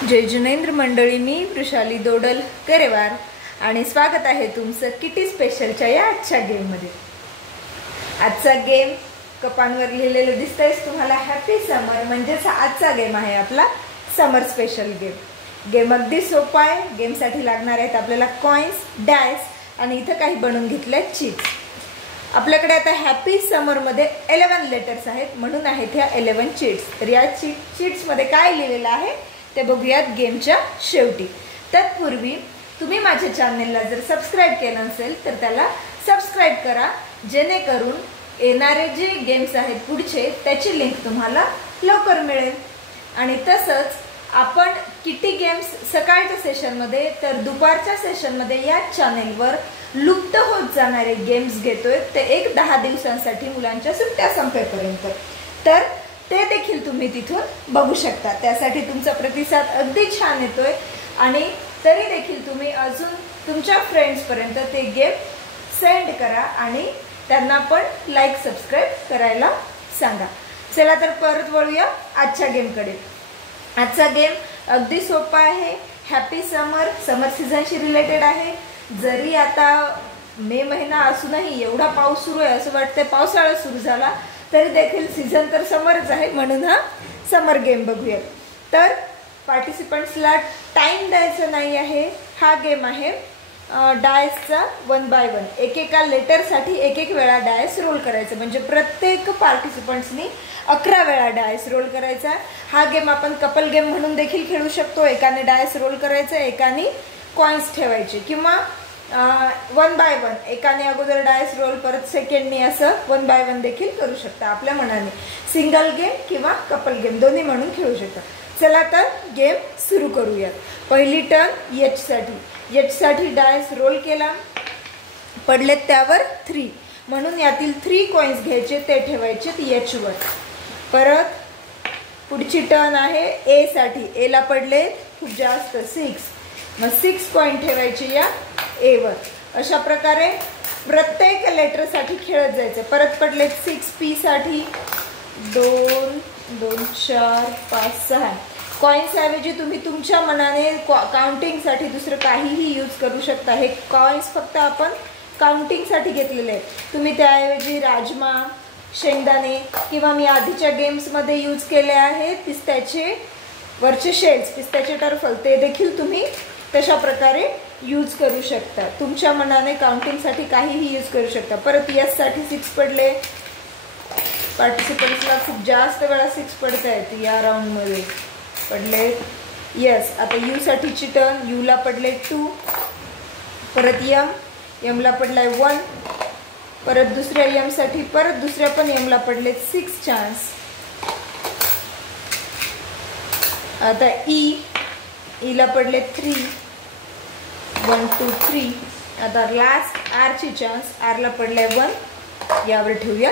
जय जिनेंद्र मंडळी, मी वृषाली दोडल करेवार आणि स्वागत आहे तुमचं किटी स्पेशलच्या या आजच्या गेममध्ये। आजचा गेम कपांवर लिहिलेलं दिसतंय तुम्हाला हॅपी समर, म्हणजेच आजचा गेम आहे आपला समर स्पेशल गेम। गेम अगदी सोपा आहे। गेमसाठी लागणार आहेत आपल्याला कॉइन्स, डायस आणि इथं काही बनवून घेतले चिप्स। आपल्याकडे आता हॅपी समर मध्ये 11 लेटर्स आहेत, म्हणून आहेत ह्या 11 चिट्स। तर या चिट्स मध्ये काय लिहिलेलं आहे ते बघूयात गेमच्या शेवटी। तत्पूर्वी तुम्ही माझ्या चॅनलला जर सबस्क्राइब केलं नसेल तर त्याला सबस्क्राइब करा, जेणेकरून येणारे जे गेम्स आहेत पुढचे त्याची लिंक तुम्हाला लवकर मिळेल। आणि तसंच आपण किटी गेम्स सकाळच्या सेशनमध्ये तर दुपारच्या सेशनमध्ये या चॅनलवर लुप्त होत जाणारे गेम्स घेतोय, ते एक 10 दिवसांसाठी मुलांच्या सुट्ट्या संपेपर्यंत। तर ते देखील तुम्ही तिथून बघू शकता। त्यासाठी तुमचा प्रतिसाद अगदी छान येतोय आणि तरी देखील तुम्ही अजून तुमच्या फ्रेंड्स पर्यंत ते गेम सेंड करा आणि त्यांना पण लाईक सबस्क्राइब करायला सांगा। चला तर परत वळूया आजच्या गेमकडे। आजचा गेम अगदी सोपा आहे। हॅपी समर, समर सीझनशी रिलेटेड आहे। जरी आता मे महिना असूनही एवढा पाऊस सुरू आहे, असं वाटतंय पावसाळा सुरू झाला, तरी देखील सीझन तर समरच आहे, म्हणून हा समर गेम बघूया। तर पार्टिसिपंट्सला टाइम द्यायचा नाही आहे। हा गेम आहे डायसचा 1 बाय 1। एकेका लेटरसाठी एक वेळा डायस रोल करायचं, म्हणजे प्रत्येक पार्टिसिपंट्सनी 11 वेळा डायस रोल करायचा। हा गेम आपण कपल गेम म्हणून देखील खेळू शकतो। एकाने डायस रोल करायचं, एकाने कॉइन्स ठेवायचे, किंवा 1 बाय 1 एकाने अगोदर डायस रोल परत सेकंडनी असं 1 बाय 1 देखील करू शकता आपल्या मनाने। सिंगल गेम किंवा कपल गेम दोन्ही म्हणून खेळू शकता। चला तर गेम सुरू करूया। पहिली टर्न एच साठी डायस रोल केला, पडलेत त्यावर 3, म्हणून यातील 3 कॉइन्स घ्यायचे, ते ठेवायचे एच वर। परत पुढची टर्न आहे ए साठी। ए ला पडले खूप जास्त 6, मग 6 कॉइन ठेवायचे या ए वर। अशा प्रकारे प्रत्येक लेटर साठी खेळत जायचं। परत पडले 6 पी साठी, 2 2 4 5 6 कॉइन्स ऐवजी तुम्ही तुमच्या मनाने काउंटिंग साठी दुसरं काहीही यूज करू शकता। हे कॉइन्स फक्त आपण काउंटिंग साठी घेतलेले आहेत। तुम्ही त्याऐवजी राजमा, शेंगदाणे किंवा मी आधीच्या गेम्स मध्ये यूज केले आहेत पिस्त्याचे वरचे शेल्स, पिस्त्याचे टर्फल, ते देखील तुम्ही तशा प्रकारे यूज करू शकता। तुमच्या मनाने काउंटिंग साठी काहीही यूज करू शकता। परत यस साठी 6 पडले। पार्टिसिपंट्सला खूप जास्त वेळा 6 पडत आहेत या राऊंड मध्ये, पडले यस। आता यू साठीची टर्न, यू ला पडले 2, परत यम ला पडलाय 1, परत दुसऱ्या यम साठी परत दुसऱ्या पण यम ला पडले 6 चान्स। आता ई ला पडले 3, 1 2 3। आता लास्ट आर ची चान्स, आर ला पडले 1, यावर ठेवूया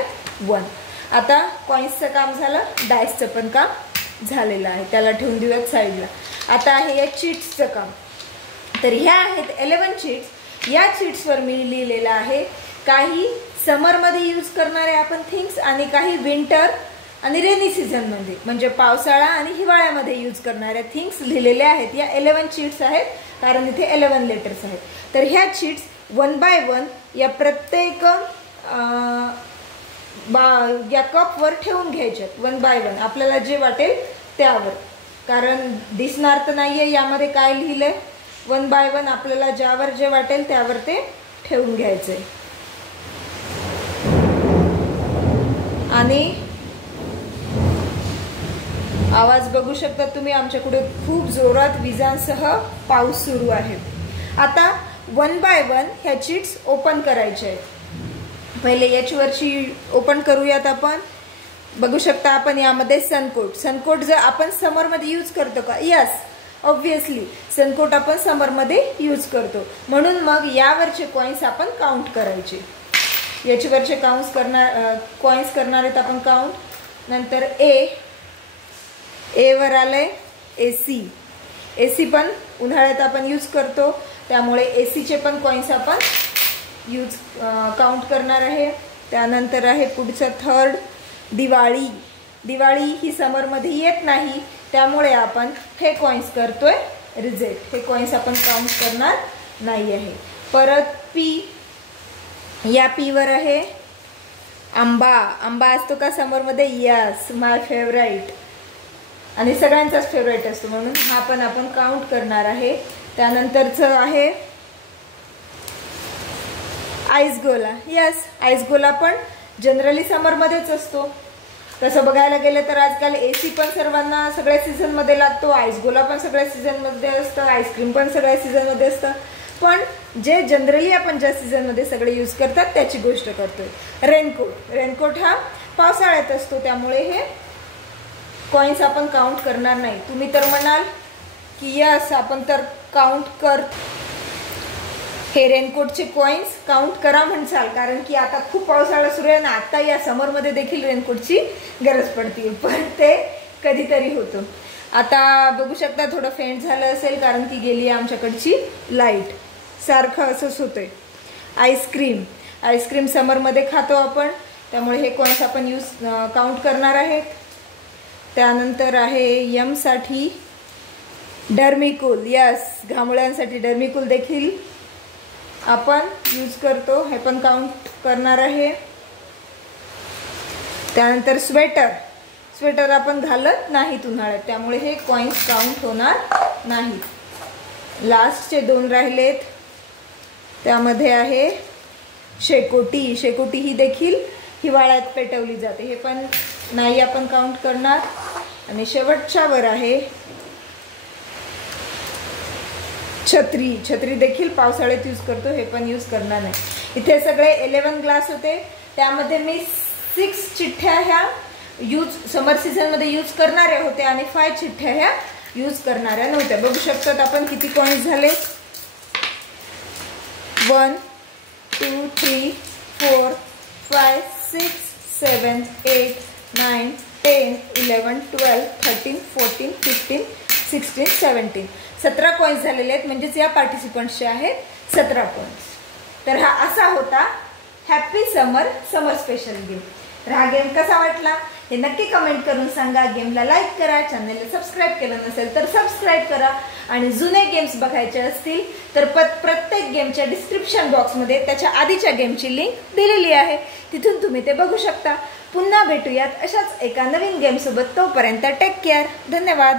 1। आता कॉइन्सचं काम झालं, डायसचं पण काम झालेलं आहे, त्याला ठेवून देऊयात साईडला। आता आहे या चिट्सचं काम। तर ह्या आहेत 11 चिट्स। या चिट्सवर मी लिहिलेलं आहे काही समर मध्ये यूज करणारे आपण थिंग्स आणि काही विंटर आणि रेनी सीझन मध्ये, म्हणजे पावसाळा आणि हिवाळ्यामध्ये यूज करणाऱ्या थिंग्स लिहिलेल्या आहेत। या 11 चिट्स आहेत, कारण इथे 11 लेटर्स आहेत। तर ह्या चिट्स 1 बाय 1 या प्रत्येक या कप वर ठेवून घ्यायचे 1 बाय 1, आपल्याला जे वाटेल त्यावर, कारण दिसणार तर नाहीये यामध्ये काय लिहिलंय। 1 बाय 1 आपल्याला ज्यावर जे वाटेल त्यावर ते ठेवून घ्यायचे। आणि आवाज बघू शकता तुम्ही, आमच्याकडे खूप जोरात विजांसह पाऊस सुरू आहे। आता 1 बाय 1 ह्या चिट्स ओपन करायचे आहेत। पहिले एच वरची ओपन करूयात आपण। बघू शकता आपण यामध्ये सनकोट जर आपण समर मध्ये यूज करतो का? यस, ऑब्विसली सनकोट आपण समर मध्ये यूज करतो, म्हणून मग यावरचे कॉइन्स आपण काउंट करायचे। याचे वरचे कॉइन्स करणार आहेत आपण काउंट। नंतर ए वर आलंय एसी पण उन्हाळ्यात आपण यूज करतो, त्यामुळे एसीचे पण कॉइन्स आपण काउंट करणार आहे। त्यानंतर आहे पुढचं थर्ड दिवाळी। दिवाळी ही समर मध्ये येत नाही, त्यामुळे आपण हे कॉइन्स करतोय रिजेक्ट. हे कॉइन्स आपण काउंट करणार नाही आहे. परत पी, या पी वर आहे आंबा. आंबा असतो का समोरमध्ये? यस, माय फेवराइट, आणि सगळ्यांचाच फेवराइट असतो म्हणून हा पण आपण काउंट करणार आहे. त्यानंतरचं आहे आईस गोला. यस, आईस गोला पण जनरली समरमध्येच असतो. तसं बघायला गेलं तर आजकाल AC पण सर्वांना सगळ्या सीझनमध्ये लागतो, आईस गोला पण सगळ्या सीझनमध्ये असतं, आईस्क्रीम पण सगळ्या सीझनमध्ये असतं. पण जे जनरली आपण ज्या सीझनमध्ये सगळे यूज करतात त्याची गोष्ट करतोय. रेनकोट. रेनकोट हा पावसाळ्यात असतो, त्यामुळे हे कॉइन्स आपण काउंट करणार नाही. तुम्ही तर म्हणाल की यस आपण तर काउंट कर, हे रेनकोटचे कॉइन्स काउंट करा म्हणसाल, कारण की आता खूप पावसाळा सुरू आहे ना, आता या समरमध्ये देखील रेनकोटची गरज पडते, पण ते कधीतरी होतं. आता बघू शकता थोडं फेंट झालं असेल कारण की गेली आमच्याकडची लाईट. सारखं असंच होतंय. आईस्क्रीम. आईस्क्रीम समरमध्ये खातो आपण, त्यामुळे हे कॉइन्स आपण काउंट करणार आहेत. त्यानंतर आहे यम साठी डर्मिकूल. यस, घामोळ्यांसाठी डर्मिकूल देखील आपण यूज करतो, हे पण काउंट करणार आहे. त्यानंतर स्वेटर. स्वेटर आपण घालत नाहीत उन्हाळ्यात, त्यामुळे हे कॉइन्स काउंट होणार नाहीत. लास्टचे 2 राहिलेत, त्यामध्ये आहे शेकोटी. शेकोटी ही देखील हिवाळ्यात पेटवली जाते, हे पण नाही आपण काउंट करणार. आणि शेवटच्यावर आहे छत्री. छत्री देखील पावसाळ्यात यूज करतो, हे पण यूज करणार नाही. इथे सगळे 11 ग्लास होते, त्यामध्ये मी 6 चिठ्ठ्या ह्या समर सीझनमध्ये यूज करणाऱ्या होत्या आणि 5 चिठ्ठ्या ह्या यूज करणाऱ्या नव्हत्या. बघू शकतात आपण किती कॉइन्स झाले. 1 2 3 4 5 6 7 8 9 10 11 12 13 14 15 16 17 17 कॉइन्स झालेले आहेत, म्हणजेच या पार्टिसिपंट्सचे आहेत 17 कॉइन्स. तर हा असा होता हॅपी समर स्पेशल गेम. तर हा गेम कसा वाटला हे नक्की कमेंट करून सांगा. गेमला लाईक करा, चॅनलला सबस्क्राईब केलं नसेल तर सबस्क्राईब करा, आणि जुने गेम्स बघायचे असतील तर प्रत्येक गेमच्या डिस्क्रिप्शन बॉक्समध्ये त्याच्या आधीच्या गेमची लिंक दिलेली आहे, तिथून तुम्ही ते बघू शकता. पुन्हा भेटूयात अशाच एका नवीन गेमसोबत. तोपर्यंत टेक केअर. धन्यवाद.